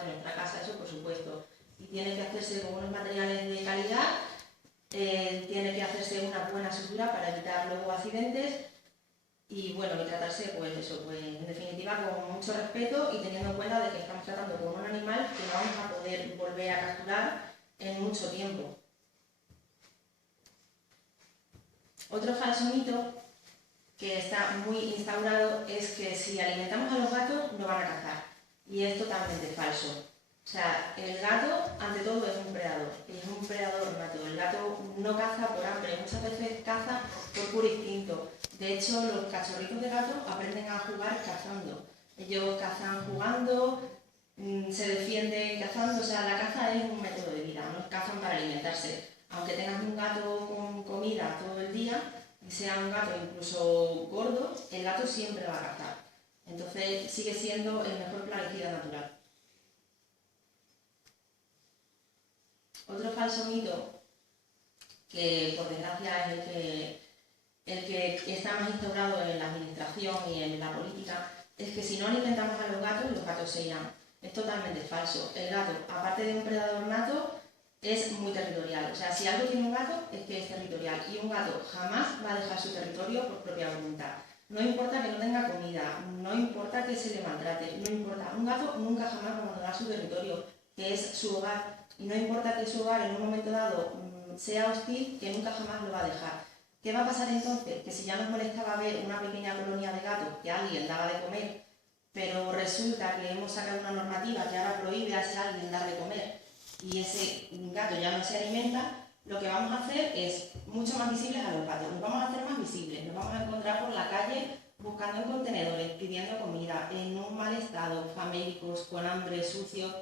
de nuestra casa, eso por supuesto. Y tiene que hacerse con unos materiales de calidad, tiene que hacerse una buena sutura para evitar luego accidentes y bueno, y tratarse pues eso, pues en definitiva con mucho respeto y teniendo en cuenta de que estamos tratando con un animal que no vamos a poder volver a capturar en mucho tiempo. Otro falso mito que está muy instaurado es que si alimentamos a los gatos no van a cazar, y es totalmente falso. O sea, el gato ante todo es un predador nato. El gato no caza por hambre, muchas veces caza por puro instinto. De hecho, los cachorritos de gato aprenden a jugar cazando. Ellos cazan jugando, se defienden cazando, o sea, la caza es un método de vida, no cazan para alimentarse. Aunque tengas un gato con comida todo el día, y sea un gato incluso gordo, el gato siempre va a cazar. Entonces sigue siendo el mejor plaguicida natural. Otro falso mito, que por desgracia es el que está más instaurado en la administración y en la política, es que si no alimentamos a los gatos se irán. Es totalmente falso. El gato, aparte de un predador nato, es muy territorial. O sea, si algo tiene un gato, es que es territorial. Y un gato jamás va a dejar su territorio por propia voluntad. No importa que no tenga comida, no importa que se le maltrate, no importa. Un gato nunca jamás va a abandonar su territorio, que es su hogar. Y no importa que su hogar en un momento dado sea hostil, que nunca jamás lo va a dejar. ¿Qué va a pasar entonces? Que si ya nos molestaba ver una pequeña colonia de gatos que alguien daba de comer, pero resulta que hemos sacado una normativa que ahora prohíbe a ese alguien dar de comer y ese gato ya no se alimenta, lo que vamos a hacer es mucho más visibles a los gatos. Los vamos a hacer más visibles, nos vamos a encontrar por la calle buscando en contenedores, pidiendo comida, en un mal estado, famélicos, con hambre, sucios.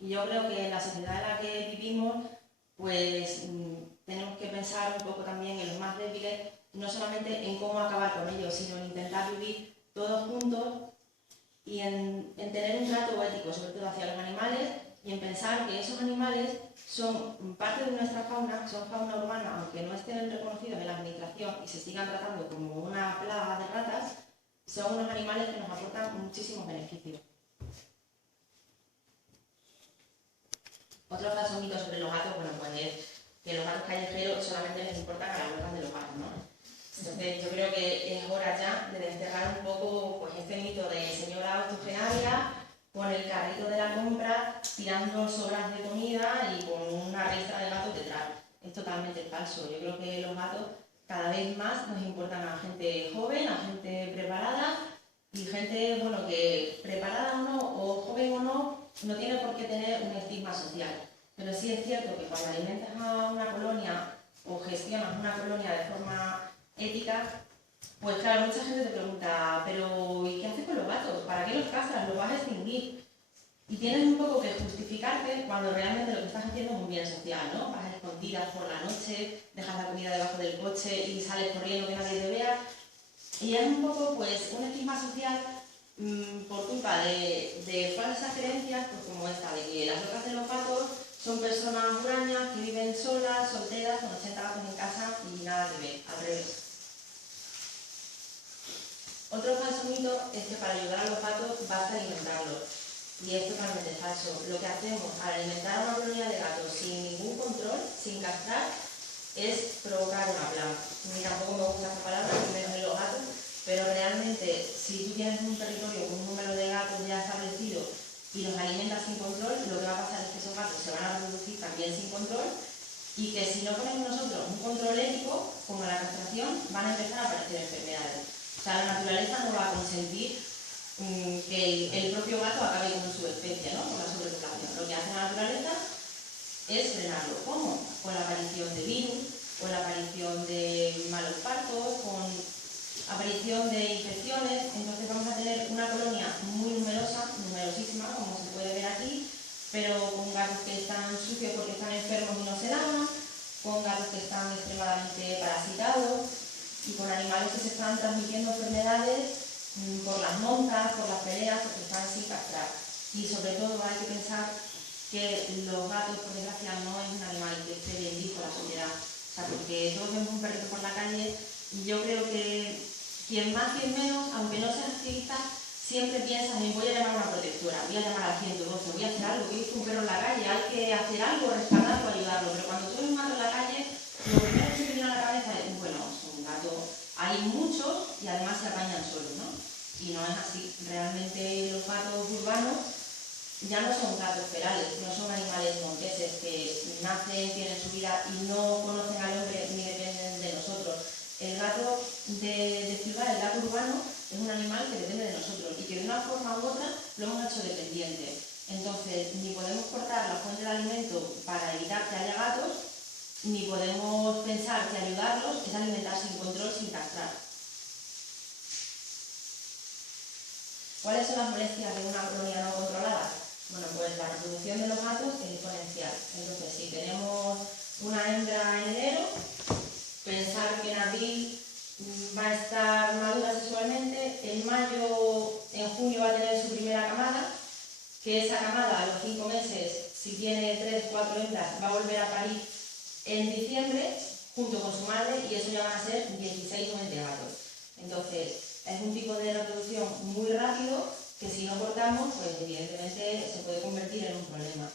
Y yo creo que en la sociedad en la que vivimos, pues tenemos que pensar un poco también en los más débiles, no solamente en cómo acabar con ellos, sino en intentar vivir todos juntos y en tener un trato ético, sobre todo hacia los animales, y en pensar que esos animales son parte de nuestra fauna, son fauna urbana, aunque no estén reconocidos en la administración y se sigan tratando como una plaga de ratas, son unos animales que nos aportan muchísimos beneficios. Otro falso mito sobre los gatos, bueno, pues es que los gatos callejeros solamente les importan a las huecas de los gatos, ¿no? Entonces yo creo que es hora ya de desterrar un poco pues, este mito de señora octogenaria con el carrito de la compra tirando sobras de comida y con una ristra de gatos detrás. Es totalmente falso. Yo creo que los gatos cada vez más nos importan a gente joven, a gente preparada y gente, bueno, que preparada o no, o joven o no tiene por qué tener un estigma social. Pero sí es cierto que cuando alimentas a una colonia o gestionas una colonia de forma ética, pues claro, mucha gente te pregunta, pero ¿y qué haces con los gatos? ¿Para qué los cazas? ¿Los vas a extinguir? Y tienes un poco que justificarte cuando realmente lo que estás haciendo es un bien social, ¿no? Vas a escondidas por la noche, dejas la comida debajo del coche y sales corriendo que nadie te vea. Y es un poco pues un estigma social por culpa de falsas creencias, pues como esta, de que las locas de los gatos son personas hurañas que viven solas, solteras, con 80 gatos en casa y nada que ver, al revés. Otro falso mito es que para ayudar a los gatos basta alimentarlos. Y es totalmente falso. Lo que hacemos al alimentar a una colonia de gatos sin ningún control, sin castrar, es provocar una plaga. A mí tampoco me gusta esa palabra, ni menos en los gatos, pero realmente si tú tienes un territorio con un número de gatos ya establecido y los alimentas sin control, lo que va a pasar es que esos gatos se van a reproducir también sin control y que si no ponemos nosotros un control ético, como la castración, van a empezar a aparecer enfermedades. O sea, la naturaleza no va a consentir que el propio gato acabe con su especie, ¿no? Con la sobrepoblación. Lo que hace la naturaleza es frenarlo. ¿Cómo? Con la aparición de virus, con la aparición de malos partos, con aparición de infecciones. Entonces vamos a tener una colonia muy numerosa, numerosísima, como se puede ver aquí, pero con gatos que están sucios porque están enfermos y no se lavan, con gatos que están extremadamente parasitados y con animales que se están transmitiendo enfermedades por las montas, por las peleas, porque están sin castrar. Y sobre todo hay que pensar que los gatos, por desgracia, no es un animal que esté bien visto a la sociedad. O sea, porque todos vemos un perrito por la calle y yo creo que quien más, quien menos, aunque no sean activistas, siempre piensas en voy a llamar a una protectora, voy a llamar al 112, voy a hacer algo, voy a ir con un perro en la calle, hay que hacer algo, rescatarlo, ayudarlo. Pero cuando tú ves un gato en la calle, lo primero que te viene a la cabeza es, bueno, es un gato, hay muchos y además se apañan solos, ¿no? Y no es así. Realmente los gatos urbanos ya no son gatos ferales, no son animales monteses que nacen, tienen su vida y no conocen al hombre ni dependen de nosotros. El gato de ciudad, el gato urbano, es un animal que depende de nosotros y que de una forma u otra lo hemos hecho dependiente. Entonces, ni podemos cortar la fuente de alimento para evitar que haya gatos, ni podemos pensar que ayudarlos es alimentar sin control, sin castrar. ¿Cuáles son las molestias de una colonia no controlada? Bueno, pues la reproducción de los gatos es exponencial. Entonces, si tenemos una hembra en enero, pensar que en abril va a estar madura sexualmente, en mayo, en junio va a tener su primera camada, que esa camada a los 5 meses, si tiene 3, 4 hembras, va a volver a parir en diciembre junto con su madre y eso ya van a ser 16 o 20 gatos. Entonces, es un tipo de reproducción muy rápido que si no cortamos, pues evidentemente se puede convertir en un problema.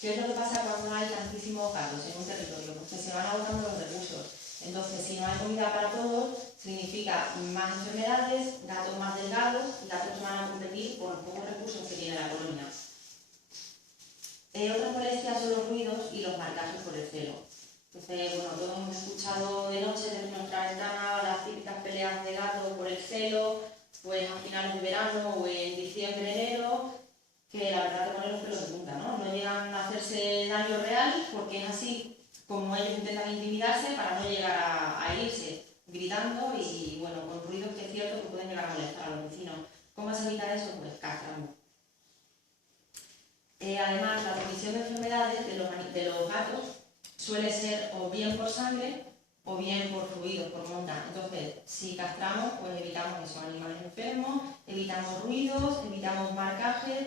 ¿Qué es lo que pasa cuando hay tantísimos gatos en un territorio? Pues que se van agotando los recursos. Entonces, si no hay comida para todos, significa más enfermedades, gatos más delgados y gatos que van a competir por los pocos recursos que tiene la colonia. Otras molestias son los ruidos y los marcajes por el celo. Entonces, bueno, todos hemos escuchado de noche desde nuestra ventana las típicas peleas de gatos por el celo, pues a finales de verano o en diciembre, enero, que la verdad te ponen los pelos de punta, ¿no? No llegan a hacerse daño real porque es así como ellos intentan intimidarse para no llegar a herirse, gritando y, bueno, con ruidos que es cierto que pueden llegar a molestar a los vecinos. ¿Cómo se evita eso? Pues castrando. Además, la transmisión de enfermedades de los gatos suele ser o bien por sangre o bien por fluidos, por monta. Entonces, si castramos, pues evitamos esos animales enfermos, evitamos ruidos, evitamos marcajes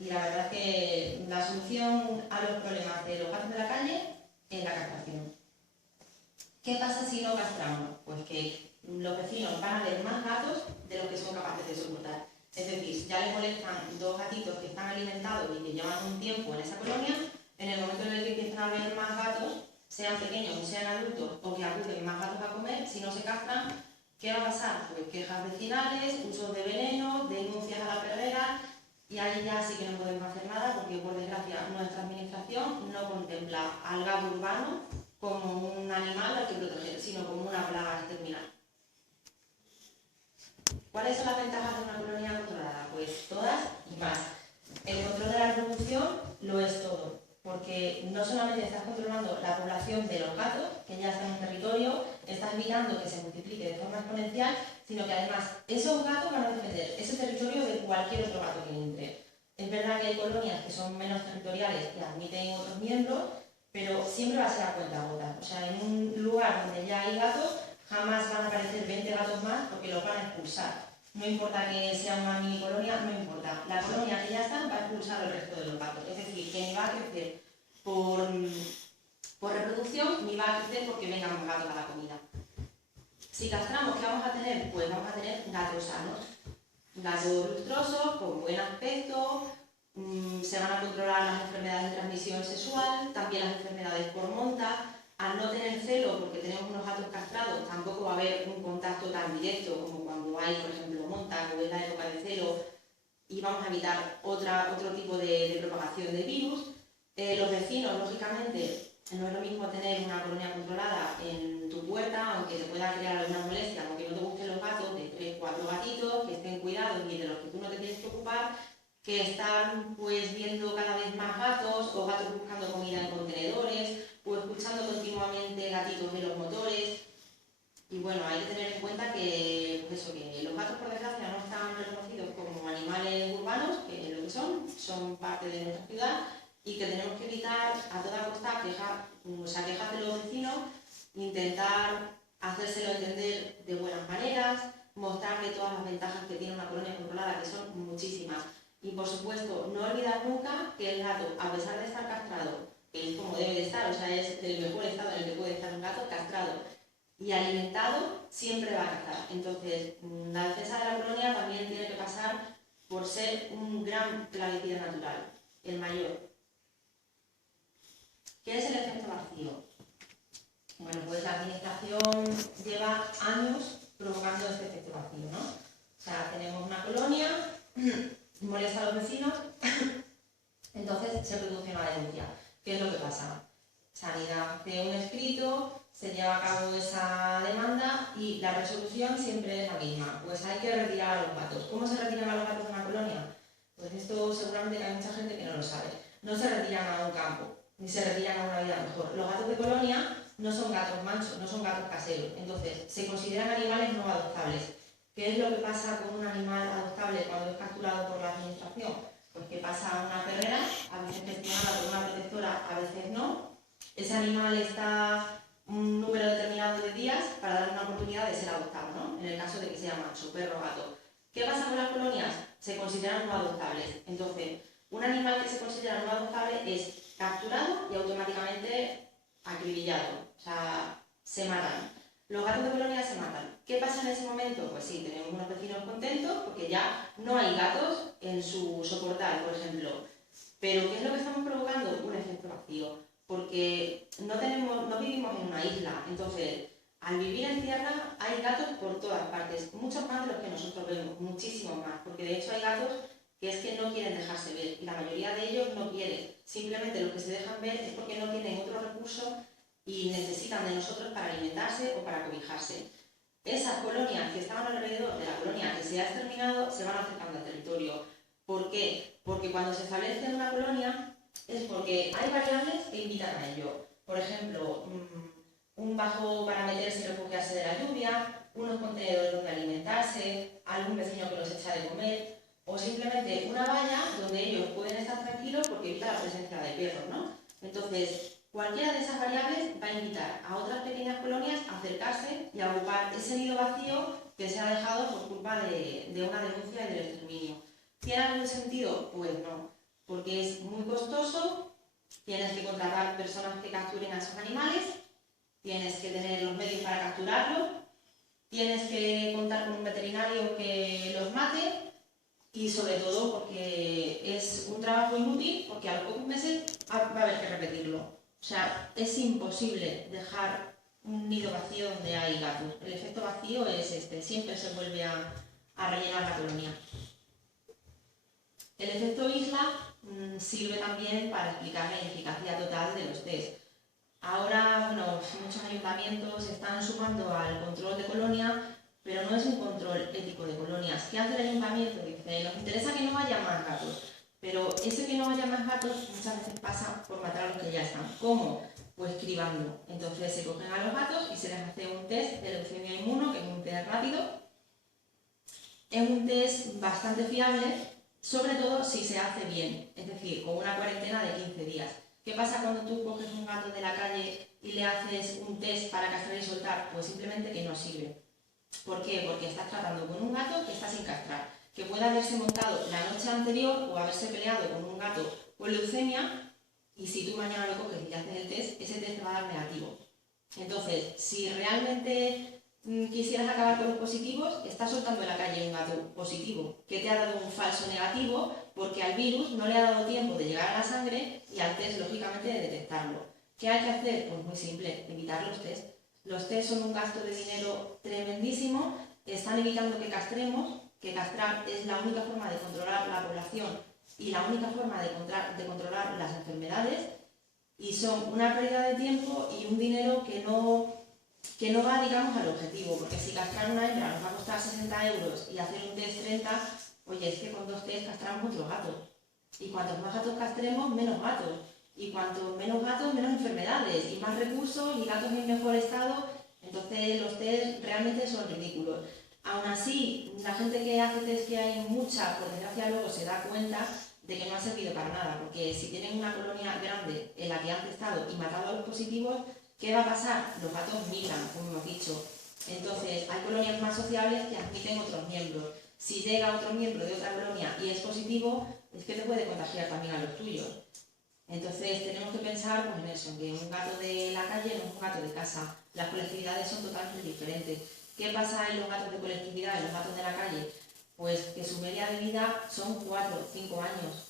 y la verdad es que la solución a los problemas de los gatos de la calle es la castración. ¿Qué pasa si no castramos? Pues que los vecinos van a ver más gatos de los que son capaces de soportar. Es decir, ya les molestan 2 gatitos que están alimentados y que llevan un tiempo en esa colonia, en el momento en el que empiezan a ver más gatos, sean pequeños o sean adultos, o que acuden más gatos a comer, si no se castran, ¿qué va a pasar? Pues quejas vecinales, usos de veneno, denuncias a la perrera, y ahí ya sí que no podemos hacer nada porque, por desgracia, nuestra administración no contempla al gato urbano como un animal al que proteger, sino como una plaga a exterminar. ¿Cuáles son las ventajas de una colonia controlada? Pues todas y más. El control de la reproducción lo es todo, porque no solamente estás controlando la población de los gatos, que ya están en un territorio, estás evitando que se multiplique de forma exponencial, sino que además esos gatos van a defender ese territorio de cualquier otro gato que entre. Es verdad que hay colonias que son menos territoriales y admiten otros miembros, pero siempre va a ser a cuentagotas. O sea, en un lugar donde ya hay gatos, jamás van a aparecer 20 gatos más porque los van a expulsar. No importa que sea una mini colonia, no importa. La colonia que ya está va a expulsar al resto de los gatos. Es decir, que ni va a crecer por reproducción, ni va a crecer porque vengan más gatos a la comida. Si castramos, ¿qué vamos a tener? Pues vamos a tener gatos sanos. Gatos lustrosos, con buen aspecto, se van a controlar las enfermedades de transmisión sexual, también las enfermedades por monta. Al no tener celo, porque tenemos unos gatos castrados, tampoco va a haber un contacto tan directo como cuando hay, por ejemplo, monta o es la época de celo, y vamos a evitar otro tipo de propagación de virus. Los vecinos, lógicamente, no es lo mismo tener una colonia controlada en tu puerta, aunque te pueda crear alguna molestia, aunque no te gusten los gatos, de 3 o 4 gatitos que estén cuidados y de los que tú no te tienes que ocupar, que estar pues viendo cada vez más gatos o gatos buscando comida en contenedores o escuchando continuamente gatitos de los motores. Y bueno, hay que tener en cuenta que, pues eso, que los gatos por desgracia no están reconocidos como animales urbanos, que lo que son parte de nuestra ciudad, y que tenemos que evitar a toda costa quejas de los vecinos, intentar hacérselo entender de buenas maneras, mostrarle todas las ventajas que tiene una colonia controlada, que son muchísimas. Y por supuesto, no olvidar nunca que el gato, a pesar de estar castrado, que es como debe de estar, o sea, es el mejor estado en el que puede estar un gato castrado, y alimentado, siempre va a cazar. Entonces, la defensa de la colonia también tiene que pasar por ser un gran plaguicida natural, el mayor. ¿Qué es el efecto vacío? Bueno, pues la administración lleva años provocando este efecto vacío, ¿no? O sea, tenemos una colonia, molesta a los vecinos, entonces se produce una denuncia. ¿Qué es lo que pasa? Sanidad hace un escrito, se lleva a cabo esa demanda y la resolución siempre es la misma. Pues hay que retirar a los gatos. ¿Cómo se retiran a los gatos de una colonia? Pues esto seguramente hay mucha gente que no lo sabe. No se retiran a un campo, ni se retiran a una vida mejor. Los gatos de colonia no son gatos mansos, no son gatos caseros. Entonces, se consideran animales no adoptables. ¿Qué es lo que pasa con un animal adoptable cuando es capturado por la administración? Pues que pasa a una perrera, a veces gestionada por una protectora, a veces no. Ese animal está un número determinado de días para darle una oportunidad de ser adoptado, ¿no? En el caso de que sea macho, perro, gato. ¿Qué pasa con las colonias? Se consideran no adoptables. Entonces, un animal que se considera no adoptable es capturado y automáticamente acribillado. O sea, se matan. Los gatos de colonia se matan. ¿Qué pasa en ese momento? Pues sí, tenemos unos vecinos contentos porque ya no hay gatos en su soportal, por ejemplo. Pero ¿qué es lo que estamos provocando? Un efecto vacío. Porque no vivimos en una isla. Entonces, al vivir en tierra hay gatos por todas partes. Muchos más de los que nosotros vemos, muchísimos más. Porque de hecho hay gatos que es que no quieren dejarse ver. Y la mayoría de ellos no quieren. Simplemente los que se dejan ver es porque no tienen otro recurso y necesitan de nosotros para alimentarse o para cobijarse. Esas colonias que estaban alrededor de la colonia que se ha exterminado se van acercando al territorio. ¿Por qué? Porque cuando se establece una colonia es porque hay variables que invitan a ello. Por ejemplo, un bajo para meterse y refugiarse de la lluvia, unos contenedores donde alimentarse, algún vecino que los echa de comer, o simplemente una valla donde ellos pueden estar tranquilos porque evita la presencia de perros, ¿no? Entonces, cualquiera de esas variables va a invitar a otras pequeñas colonias a acercarse y a ocupar ese nido vacío que se ha dejado por culpa de una denuncia y del exterminio. ¿Tiene algún sentido? Pues no, porque es muy costoso, tienes que contratar personas que capturen a esos animales, tienes que tener los medios para capturarlos, tienes que contar con un veterinario que los mate y sobre todo porque es un trabajo inútil porque a los pocos meses va a haber que repetirlo. O sea, es imposible dejar un nido vacío donde hay gatos. El efecto vacío es este, siempre se vuelve a rellenar la colonia. El efecto isla sirve también para explicar la ineficacia total de los test. Ahora, bueno, muchos ayuntamientos están sumando al control de colonia, pero no es un control ético de colonias. ¿Qué hace el ayuntamiento? Dice, nos interesa que no haya más gatos, pero ese que no haya más gatos muchas veces pasa por matar a los que ya están. ¿Cómo? Pues cribando. Entonces se cogen a los gatos y se les hace un test de leucemia inmuno, que es un test rápido. Es un test bastante fiable, sobre todo si se hace bien, es decir, con una cuarentena de 15 días. ¿Qué pasa cuando tú coges un gato de la calle y le haces un test para castrar y soltar? Pues simplemente que no sirve. ¿Por qué? Porque estás tratando con un gato que está sin castrar, que puede haberse montado la noche anterior o haberse peleado con un gato con leucemia y si tú mañana lo coges y le haces el test, ese test te va a dar negativo. Entonces, si realmente quisieras acabar con los positivos, estás soltando en la calle un gato positivo que te ha dado un falso negativo porque al virus no le ha dado tiempo de llegar a la sangre y al test, lógicamente, de detectarlo. ¿Qué hay que hacer? Pues muy simple, evitar los test. Los test son un gasto de dinero tremendísimo, están evitando que castremos, que castrar es la única forma de controlar la población y la única forma de controlar las enfermedades y son una pérdida de tiempo y un dinero que no va, digamos, al objetivo, porque si castrar una hembra nos va a costar 60 euros y hacer un test 30, oye, es que con 2 test castramos otro gato. Y cuantos más gatos castremos, menos gatos. Y cuanto menos gatos, menos enfermedades, y más recursos, y gatos en mejor estado, entonces los test realmente son ridículos. Aún así, la gente que hace test, que hay mucha, por desgracia luego se da cuenta de que no ha servido para nada, porque si tienen una colonia grande en la que han testado y matado a los positivos, ¿qué va a pasar? Los gatos migran, como hemos dicho. Entonces, hay colonias más sociables que admiten otros miembros. Si llega otro miembro de otra colonia y es positivo, es que te puede contagiar también a los tuyos. Entonces tenemos que pensar pues, en eso, en que un gato de la calle no es un gato de casa. Las colectividades son totalmente diferentes. ¿Qué pasa en los gatos de colectividad, en los gatos de la calle? Pues que su media de vida son 4 o 5 años.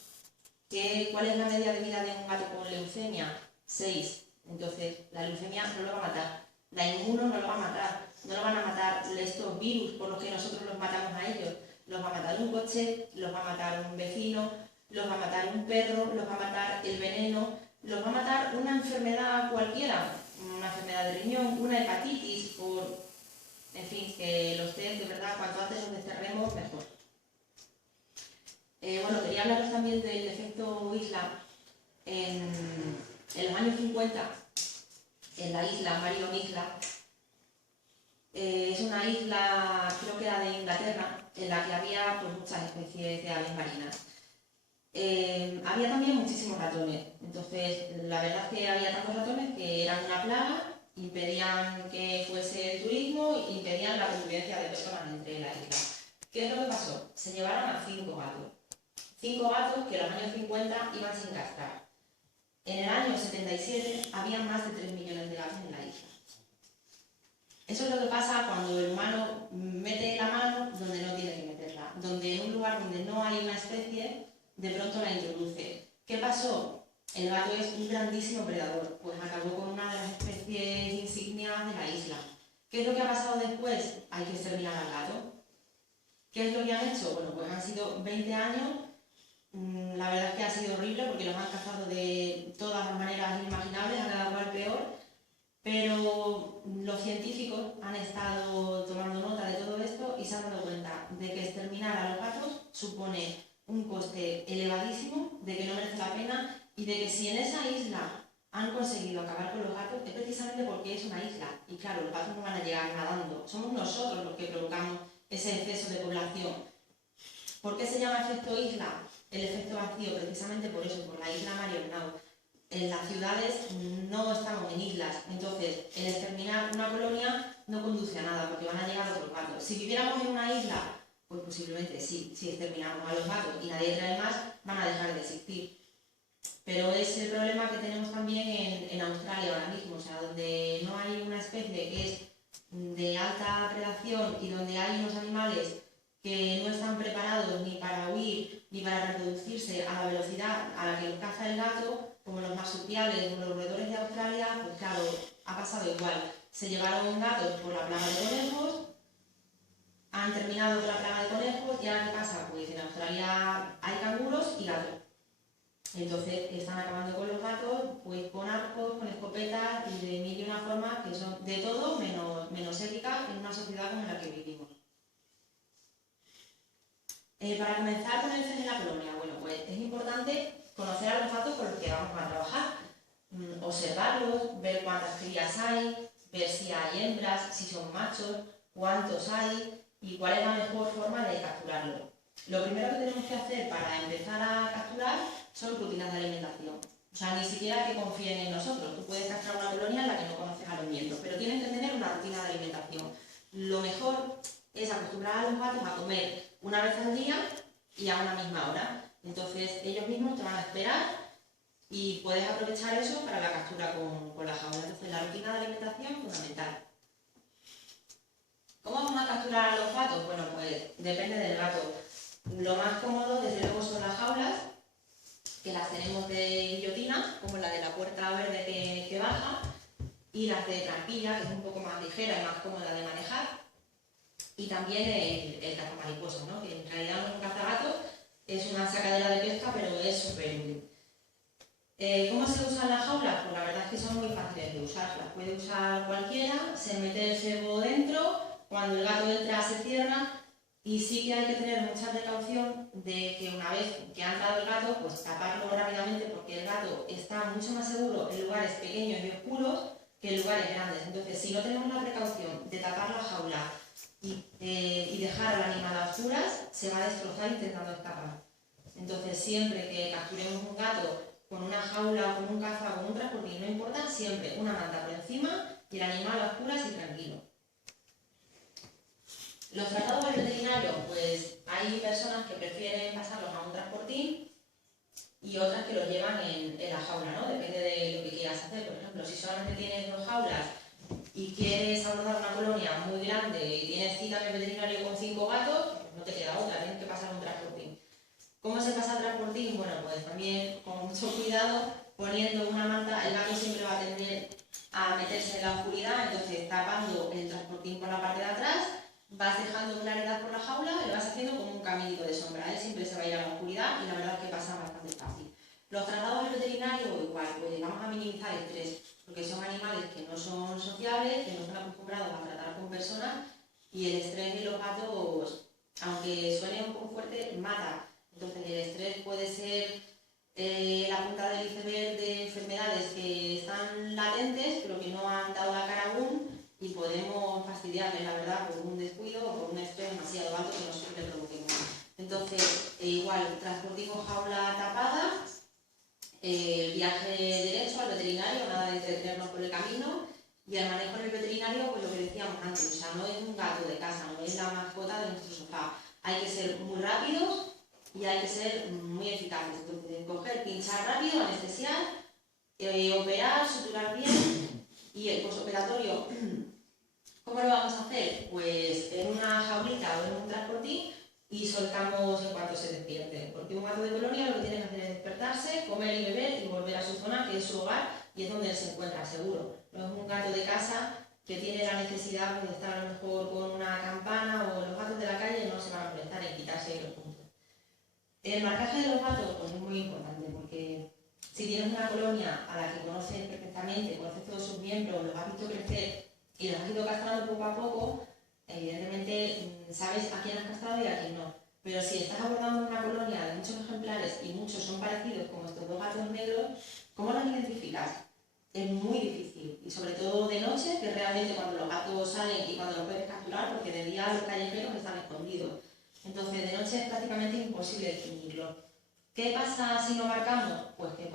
¿Cuál es la media de vida de un gato con leucemia? 6. Entonces, la leucemia no lo va a matar. La inmuno no lo va a matar. No lo van a matar estos virus por los que nosotros los matamos a ellos. Los va a matar un coche, los va a matar un vecino, los va a matar un perro, los va a matar el veneno, los va a matar una enfermedad cualquiera, una enfermedad de riñón, una hepatitis, en fin, que los test, de verdad, cuanto antes los desterremos, mejor. Bueno, quería hablaros también del efecto isla. En los años 50, en la isla Marion Isla, es una isla, creo que era de Inglaterra, en la que había pues, muchas especies de aves marinas. Había también muchísimos ratones, entonces la verdad es que había tantos ratones que eran una plaga, impedían que fuese el turismo, impedían la convivencia de personas entre la isla. ¿Qué es lo que pasó? Se llevaron a 5 gatos. 5 gatos que en los años 50 iban sin castrar. En el año 77 había más de 3 millones de gatos en la isla. Eso es lo que pasa cuando el humano mete la mano donde no tiene que meterla, donde en un lugar donde no hay una especie, de pronto la introduce. ¿Qué pasó? El gato es un grandísimo predador, pues acabó con una de las especies insignias de la isla. ¿Qué es lo que ha pasado después? Hay que exterminar al gato. ¿Qué es lo que han hecho? Bueno, pues han sido 20 años. La verdad es que ha sido horrible porque los han cazado de todas las maneras inimaginables, a cada cual peor. Pero los científicos han estado tomando nota de todo esto y se han dado cuenta de que exterminar a los gatos supone un coste elevadísimo, de que no merece la pena y de que si en esa isla han conseguido acabar con los gatos es precisamente porque es una isla. Y claro, los gatos no van a llegar nadando, somos nosotros los que provocamos ese exceso de población. ¿Por qué se llama efecto isla? El efecto vacío, precisamente por eso, por la isla Marion. En las ciudades no estamos en islas, entonces el exterminar una colonia no conduce a nada porque van a llegar otros gatos. Si viviéramos en una isla, pues posiblemente sí, si exterminamos a los gatos y nadie trae más, van a dejar de existir. Pero es el problema que tenemos también en Australia ahora mismo, o sea, donde no hay una especie que es de alta predación y donde hay unos animales que no están preparados ni para huir ni para reproducirse a la velocidad a la que los caza el gato, como los marsupiales o los roedores de Australia, pues claro, ha pasado igual. Se llevaron gatos por la plaga de conejos, han terminado con la plaga de conejos y ahora ¿qué pasa? Pues en Australia hay canguros y gatos. Entonces están acabando con los gatos pues con arcos, con escopetas y de mil y una formas que son de todo menos éticas en una sociedad como la que vivimos. Para comenzar con el CES de la colonia, bueno, pues es importante conocer a los gatos con los que vamos a trabajar, observarlos, ver cuántas crías hay, ver si hay hembras, si son machos, cuántos hay y cuál es la mejor forma de capturarlos. Lo primero que tenemos que hacer para empezar a capturar son rutinas de alimentación. O sea, ni siquiera que confíen en nosotros. Tú puedes castrar una colonia en la que no conoces a los miembros, pero tienen que tener una rutina de alimentación. Lo mejor es acostumbrar a los gatos a comer una vez al día y a una misma hora. Entonces ellos mismos te van a esperar y puedes aprovechar eso para la captura con la jaula. Entonces la rutina de alimentación es fundamental. ¿Cómo vamos a capturar a los gatos? Bueno, pues depende del gato. Lo más cómodo desde luego son las jaulas, que las tenemos de guillotina, como la de la puerta verde que baja, y las de trampilla, que es un poco más ligera y más cómoda de manejar. Y también el cazamariposa, ¿no? Que en realidad no es un cazagato, es una sacadera de pesca, pero es súper útil. ¿Cómo se usan las jaulas? Pues la verdad es que son muy fáciles de usar. Las puede usar cualquiera, se mete el cebo dentro, cuando el gato entra se cierra y sí que hay que tener mucha precaución de que una vez que ha entrado el gato, pues taparlo rápidamente porque el gato está mucho más seguro en lugares pequeños y oscuros que en lugares grandes. Entonces, si no tenemos la precaución de tapar la jaula y dejar al animal a oscuras, se va a destrozar intentando escapar. Entonces, siempre que capturemos un gato con una jaula, con un caza o con un transportín, no importa, siempre una manta por encima y el animal a oscuras y tranquilo. Los tratados del veterinario, pues hay personas que prefieren pasarlos a un transportín y otras que los llevan en la jaula, ¿no? Depende de lo que quieras hacer. Por ejemplo, si solamente tienes 2 jaulas y quieres abordar una colonia muy grande y tienes cita en el veterinario con 5 gatos, pues no te queda otra, tienes que pasar un transportín. ¿Cómo se pasa el transportín? Bueno, pues también con mucho cuidado, poniendo una manta. El gato siempre va a tender a meterse en la oscuridad, entonces tapando el transportín por la parte de atrás, vas dejando claridad por la jaula y lo vas haciendo como un caminito de sombra. Él siempre se va a ir a la oscuridad y la verdad es que pasa bastante fácil. Los traslados al veterinario, igual, pues vamos a minimizar el estrés, porque son animales que no son sociables, que no están acostumbrados a tratar con personas, y el estrés de los gatos, aunque suene un poco fuerte, mata. Entonces el estrés puede ser la punta del iceberg de enfermedades que están latentes, pero que no han dado la cara aún, y podemos fastidiarles, la verdad, por un descuido o por un estrés demasiado alto que nosotros le provoquemos. Entonces, igual, transportimos jaula tapada, viaje derecho al veterinario, nada de entretenernos por el camino, y el manejo en el veterinario, pues lo que decíamos antes, o sea, no es un gato de casa, no es la mascota de nuestro sofá. Hay que ser muy rápidos y hay que ser muy eficaces. Entonces, coger, pinchar rápido, anestesiar, operar, suturar bien, y el postoperatorio, ¿cómo lo vamos a hacer? Pues en una jaulita o en un transportín, y soltamos en cuanto se despierte. Porque un gato de colonia lo que tiene que hacer es despertarse, comer y beber y volver a su zona, que es su hogar, y es donde él se encuentra seguro. No es un gato de casa que tiene la necesidad de estar a lo mejor con una campana, o los gatos de la calle no se van a molestar en quitarse los puntos. El marcaje de los gatos pues, es muy importante, porque si tienes una colonia a la que conoces perfectamente, conoces todos sus miembros, los has visto crecer y los has ido castrando poco a poco, evidentemente sabes a quién has castrado y a quién no. Pero si estás abordando una colonia de muchos ejemplares y muchos son parecidos, como estos 2 gatos negros, ¿cómo los identificas? Es muy difícil, y sobre todo de noche, que realmente cuando los gatos salen y cuando los puedes capturar, porque de día los callejeros están escondidos. Entonces de noche es prácticamente imposible distinguirlo. ¿Qué pasa si no marcamos? Pues que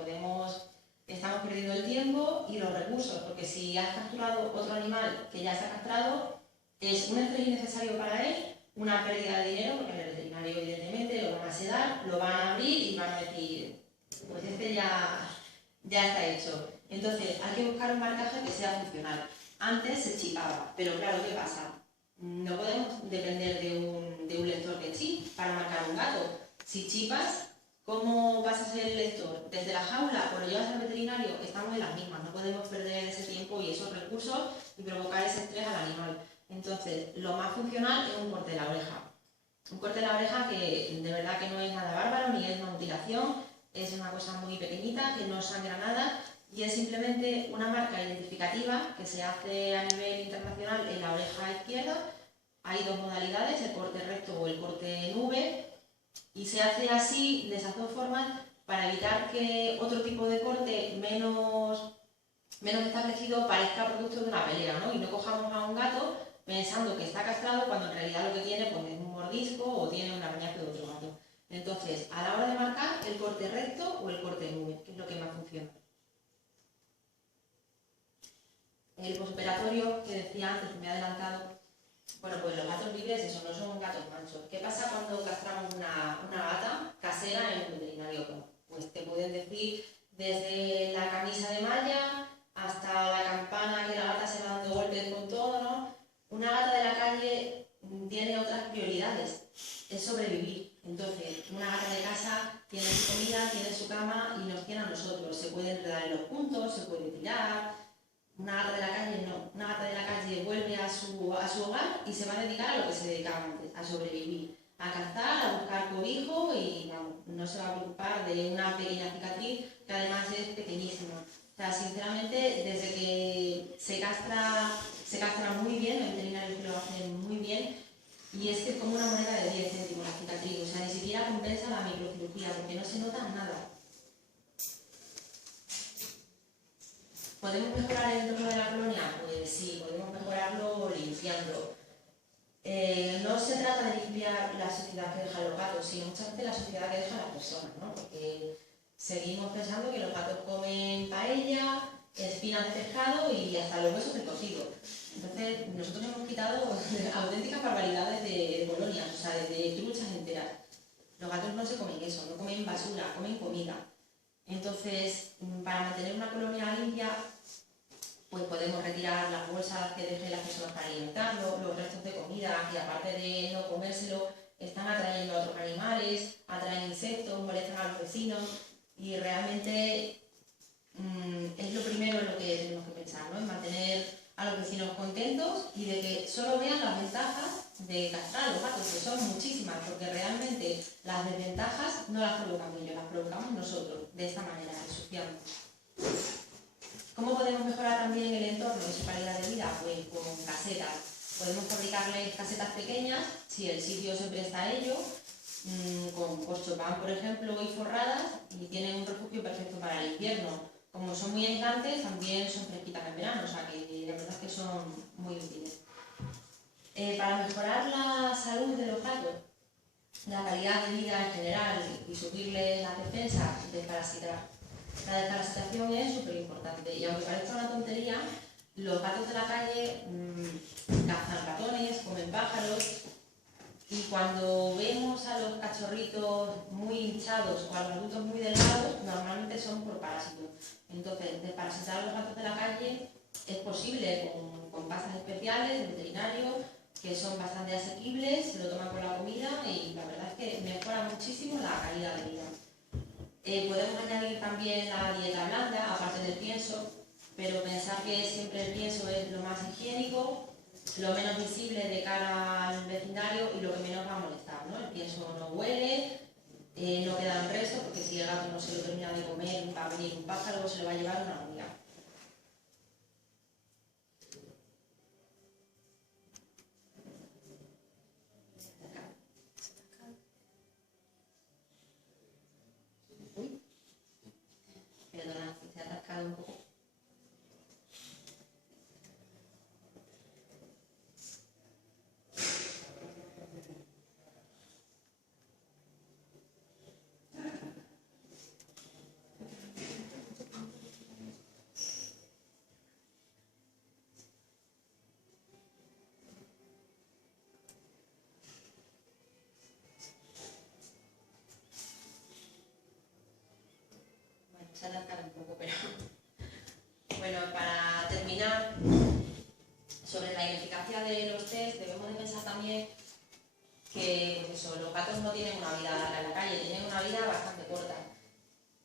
estamos perdiendo el tiempo y los recursos, porque si has capturado otro animal que ya se ha castrado, es un estrés innecesario para él, una pérdida de dinero, porque en el veterinario evidentemente lo van a sedar, lo van a abrir y van a decir, pues este ya está hecho. Entonces hay que buscar un marcaje que sea funcional. Antes se chipaba, pero claro, ¿qué pasa? No podemos depender de un lector de chip para marcar un gato. Si chipas, ¿cómo pasas el lector? ¿Desde la jaula o lo llevas al veterinario? Estamos en las mismas, no podemos perder ese tiempo y esos recursos y provocar ese estrés al animal. Entonces, lo más funcional es un corte de la oreja. Un corte de la oreja que de verdad que no es nada bárbaro, ni es una mutilación, es una cosa muy pequeñita, que no sangra nada, y es simplemente una marca identificativa que se hace a nivel internacional en la oreja izquierda. Hay 2 modalidades, el corte recto o el corte en V, y se hace así, de esas 2 formas, para evitar que otro tipo de corte menos establecido parezca producto de una pelea, ¿no? Y no cojamos a un gato pensando que está castrado cuando en realidad lo que tiene pues, es un mordisco o tiene un arañazo de otro gato. Entonces, a la hora de marcar, el corte recto o el corte en V, que es lo que más funciona. El postoperatorio, que decía antes, que me he adelantado, bueno, pues los gatos libres, eso, no son gatos manchos. ¿Qué pasa cuando castramos una gata casera en un veterinario? Pues te pueden decir desde la camisa de malla hasta la campana que la gata se va dando golpes con todo, ¿no? Una gata de la calle tiene otras prioridades, es sobrevivir. Entonces, una gata de casa tiene su comida, tiene su cama y nos tiene a nosotros. Se puede enredar en los puntos, se puede tirar. Una gata de la calle no. Una gata de la calle vuelve a su hogar y se va a dedicar a lo que se dedicaba antes, a sobrevivir, a cazar, a buscar cobijo y vamos, no se va a preocupar de una pequeña cicatriz que además es pequeñísima. O sea, sinceramente, desde que se castra muy bien, los veterinarios lo hacen muy bien, y es que es como una moneda de 10 céntimos la cicatriz, o sea, ni siquiera compensa la microcirugía porque no se nota nada. ¿Podemos mejorar el entorno de la colonia? Pues sí, podemos mejorarlo limpiando. No se trata de limpiar la sociedad que dejan los gatos, sino muchas veces la sociedad que dejan las personas, ¿no? Porque seguimos pensando que los gatos comen paella, espinas de pescado y hasta los huesos del cocido. Entonces, nosotros hemos quitado auténticas barbaridades de colonias, o sea, de truchas enteras. Los gatos no se comen eso, no comen basura, comen comida. Entonces, para mantener una colonia limpia, pues podemos retirar las bolsas que dejen las personas para alimentarlo, los restos de comida, y aparte de no comérselo, están atrayendo a otros animales, atraen insectos, molestan a los vecinos, y realmente es lo primero en lo que tenemos que pensar, ¿no? En mantener a los vecinos contentos y de que solo vean las ventajas de castrar a los gatos, que son muchísimas, porque realmente las desventajas no las provocan ellos, las provocamos nosotros, de esta manera, ensuciando. ¿Cómo podemos mejorar también el entorno y su calidad de vida? Pues con casetas. Podemos fabricarles casetas pequeñas, si el sitio se presta a ello, con corchopán, por ejemplo, y forradas, y tienen un refugio perfecto para el invierno. Como son muy aislantes, también son fresquitas en verano, o sea que la verdad es que son muy útiles. Para mejorar la salud de los gatos, la calidad de vida en general y subirles las defensas, la desparasitación es súper importante. Y aunque parezca una tontería, los gatos de la calle cazan ratones, comen pájaros, y cuando vemos a los cachorritos muy hinchados o a los adultos muy delgados, normalmente son por parásitos. Entonces, desparasitar a los gatos de la calle es posible con pastas especiales de veterinario, que son bastante asequibles, se lo toman con la comida y la verdad es que mejora muchísimo la calidad de vida. Podemos añadir también la dieta blanda, aparte del pienso, pero pensar que siempre el pienso es lo más higiénico, lo menos visible de cara al vecindario y lo que menos va a molestar, ¿no? El pienso no huele, no quedan restos, porque si el gato no se lo termina de comer, va a venir un pájaro o se lo va a llevar una hormiga. Uy, perdona, se ha atascado un poco. Se ha atascado un poco, pero bueno, para terminar, sobre la ineficacia de los test, debemos de pensar también que pues eso, los gatos no tienen una vida larga en la calle, tienen una vida bastante corta.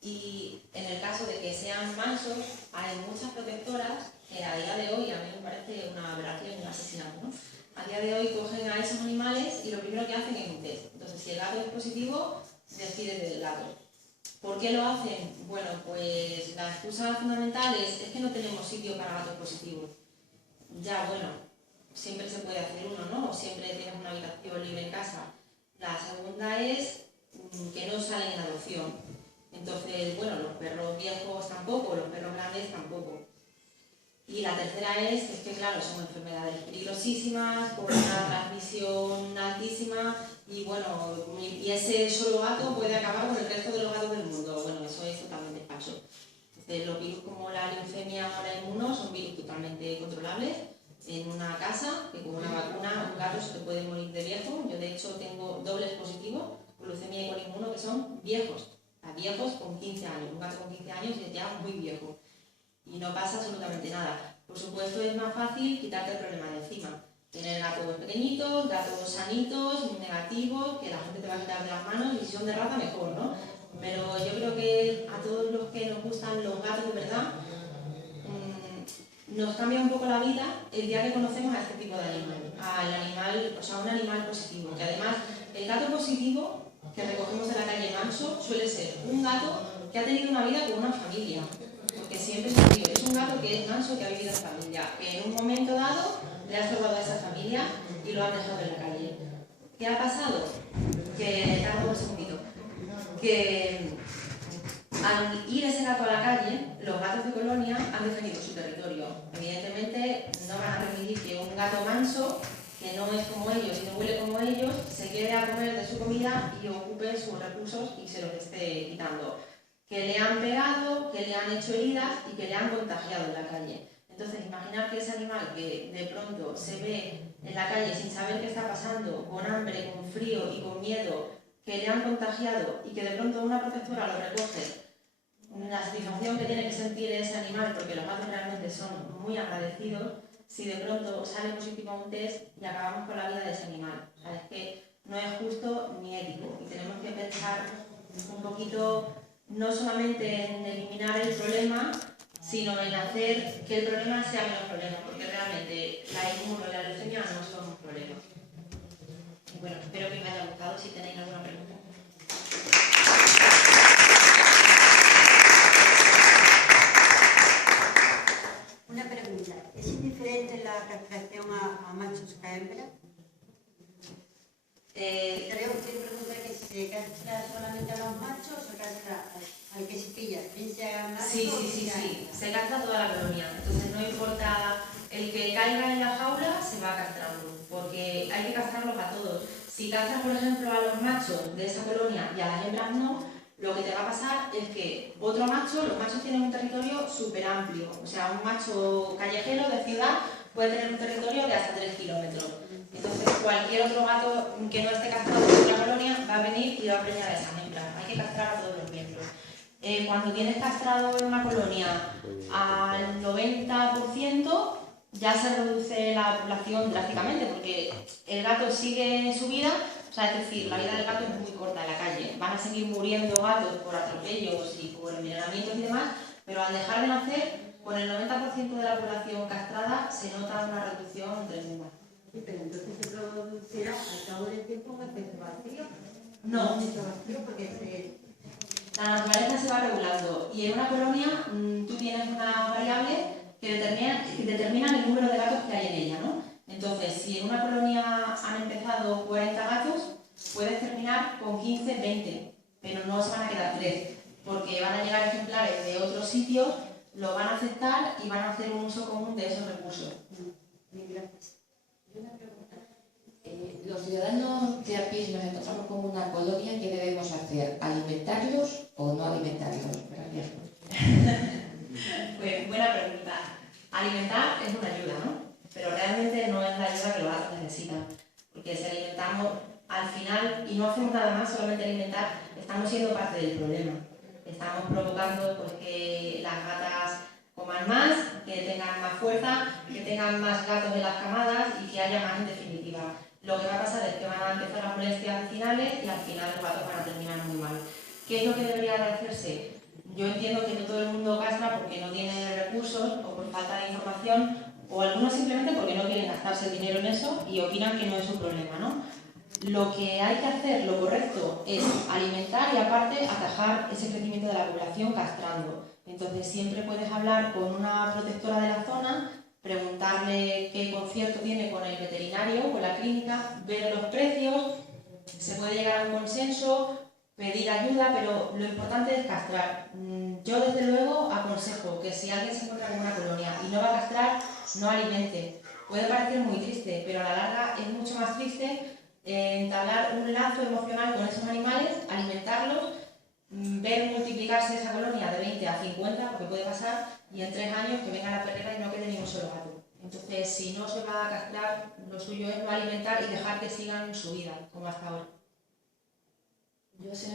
Y en el caso de que sean mansos, hay muchas protectoras que a día de hoy, a mí me parece una aberración, un asesinato, ¿no? A día de hoy cogen a esos animales y lo primero que hacen es un test. Entonces, si el gato es positivo, despiden del gato. ¿Por qué lo hacen? Bueno, pues la excusa fundamental es que no tenemos sitio para gatos positivos. Ya, bueno, siempre se puede hacer uno, ¿no? O siempre tienes una habitación libre en casa. La segunda es que no salen en adopción. Entonces, bueno, los perros viejos tampoco, los perros grandes tampoco. Y la tercera es que claro, son enfermedades peligrosísimas, con una transmisión altísima, y bueno, y ese solo gato puede acabar con el resto de los gatos del mundo. Bueno, eso es totalmente falso. Entonces, los virus como la leucemia o la inmuno son virus totalmente controlables en una casa, que con una vacuna un gato se te puede morir de viejo. Yo de hecho tengo dobles positivos con leucemia y con inmuno que son viejos. Viejos con 15 años. Un gato con 15 años es ya muy viejo. Y no pasa absolutamente nada. Por supuesto, es más fácil quitarte el problema de encima. Tener gatos pequeñitos, gatos sanitos, negativos, que la gente te va a quitar de las manos, y si son de raza, mejor, ¿no? Pero yo creo que a todos los que nos gustan los gatos de verdad, nos cambia un poco la vida el día que conocemos a este tipo de animal. Al animal, o sea, un animal positivo. Que además, el gato positivo que recogemos de la calle manso suele ser un gato que ha tenido una vida con una familia, porque siempre es un gato que es manso, que ha vivido en familia, que en un momento dado le ha estorbado a esa familia y lo han dejado en la calle. ¿Qué ha pasado? Que, tardo un segundito, que al ir ese gato a la calle, los gatos de colonia han defendido su territorio. Evidentemente no van a permitir que un gato manso, que no es como ellos y no huele como ellos, se quede a comer de su comida y ocupe sus recursos y se los esté quitando. Que le han pegado, que le han hecho heridas y que le han contagiado en la calle. Entonces, imaginar que ese animal que de pronto se ve en la calle sin saber qué está pasando, con hambre, con frío y con miedo, que le han contagiado y que de pronto una protectora lo recoge, quiere ese animal, porque los gatos realmente son muy agradecidos, si de pronto sale positivo a un test y acabamos con la vida de ese animal. O sea, es que no es justo ni ético y tenemos que pensar un poquito no solamente en eliminar el problema, sino en hacer que el problema sea menos problema, porque realmente la inmuno y la leucemia no son un problema. Y bueno, espero que me haya gustado. Si tenéis alguna pregunta. Una pregunta, ¿es indiferente la castración a machos que a hembras? Creo que pregunta que si se castra solamente a los machos o se castra al que se pilla, bien sea macho. Sí, se castra toda la colonia, entonces no importa el que caiga en la jaula, se va castrando, porque hay que castrarlos a todos. Si castras, por ejemplo, a los machos de esa colonia y a las hembras no, lo que te va a pasar es que otro macho, los machos tienen un territorio súper amplio, o sea, un macho callejero de ciudad puede tener un territorio de hasta 3 kilómetros. Entonces, cualquier otro gato que no esté castrado en la colonia va a venir y va a preñar a esas hembras. Hay que castrar a todos los miembros. Cuando tienes castrado en una colonia al 90%, ya se reduce la población drásticamente, porque el gato sigue su vida. O sea, es decir, la vida del gato es muy corta en la calle. Van a seguir muriendo gatos por atropellos y por envenenamientos y demás, pero al dejar de nacer, con el 90% de la población castrada, se nota una reducción tremenda. Sí, pero entonces se producirá al cabo del tiempo un efecto vacío. No. Un efecto vacío porque la naturaleza se va regulando y en una colonia tú tienes una variable que determina el número de gatos que hay en ella, ¿no? Entonces, si en una colonia han empezado 40 gatos, puedes terminar con 15, 20, pero no se van a quedar 3, porque van a llegar ejemplares de otros sitios, lo van a aceptar y van a hacer un uso común de esos recursos. Gracias. Una pregunta. Los ciudadanos de a pie, si nos encontramos con una colonia, ¿qué debemos hacer? ¿Alimentarlos o no alimentarlos? Gracias. Pues buena pregunta. Alimentar es una ayuda, ¿no? Pero realmente no es la ayuda que los gatos necesitan. Porque si alimentamos al final y no hacemos nada más, solamente alimentar, estamos siendo parte del problema. Estamos provocando pues, que las gatas coman más, que tengan más fuerza, que tengan más gatos en las camadas y que haya más en definitiva. Lo que va a pasar es que van a empezar las molestias vecinales y al final los gatos van a terminar muy mal. ¿Qué es lo que debería de hacerse? Yo entiendo que no todo el mundo castra porque no tiene recursos o por falta de información o algunos simplemente porque no quieren gastarse dinero en eso y opinan que no es un problema, ¿no? Lo que hay que hacer, lo correcto, es alimentar y aparte atajar ese crecimiento de la población castrando. Entonces siempre puedes hablar con una protectora de la zona, preguntarle qué concierto tiene con el veterinario, con la clínica, ver los precios, se puede llegar a un consenso, pedir ayuda, pero lo importante es castrar. Yo desde luego aconsejo que si alguien se encuentra con una colonia y no va a castrar, no alimente. Puede parecer muy triste, pero a la larga es mucho más triste entablar un lazo emocional con esos animales, alimentarlos, ver multiplicarse esa colonia de 20 a 50, porque puede pasar, y en 3 años que venga la perrera y no quede ni un solo gato. Entonces, si no se va a castrar, lo suyo es no alimentar y dejar que sigan su vida, como hasta ahora. Yo sé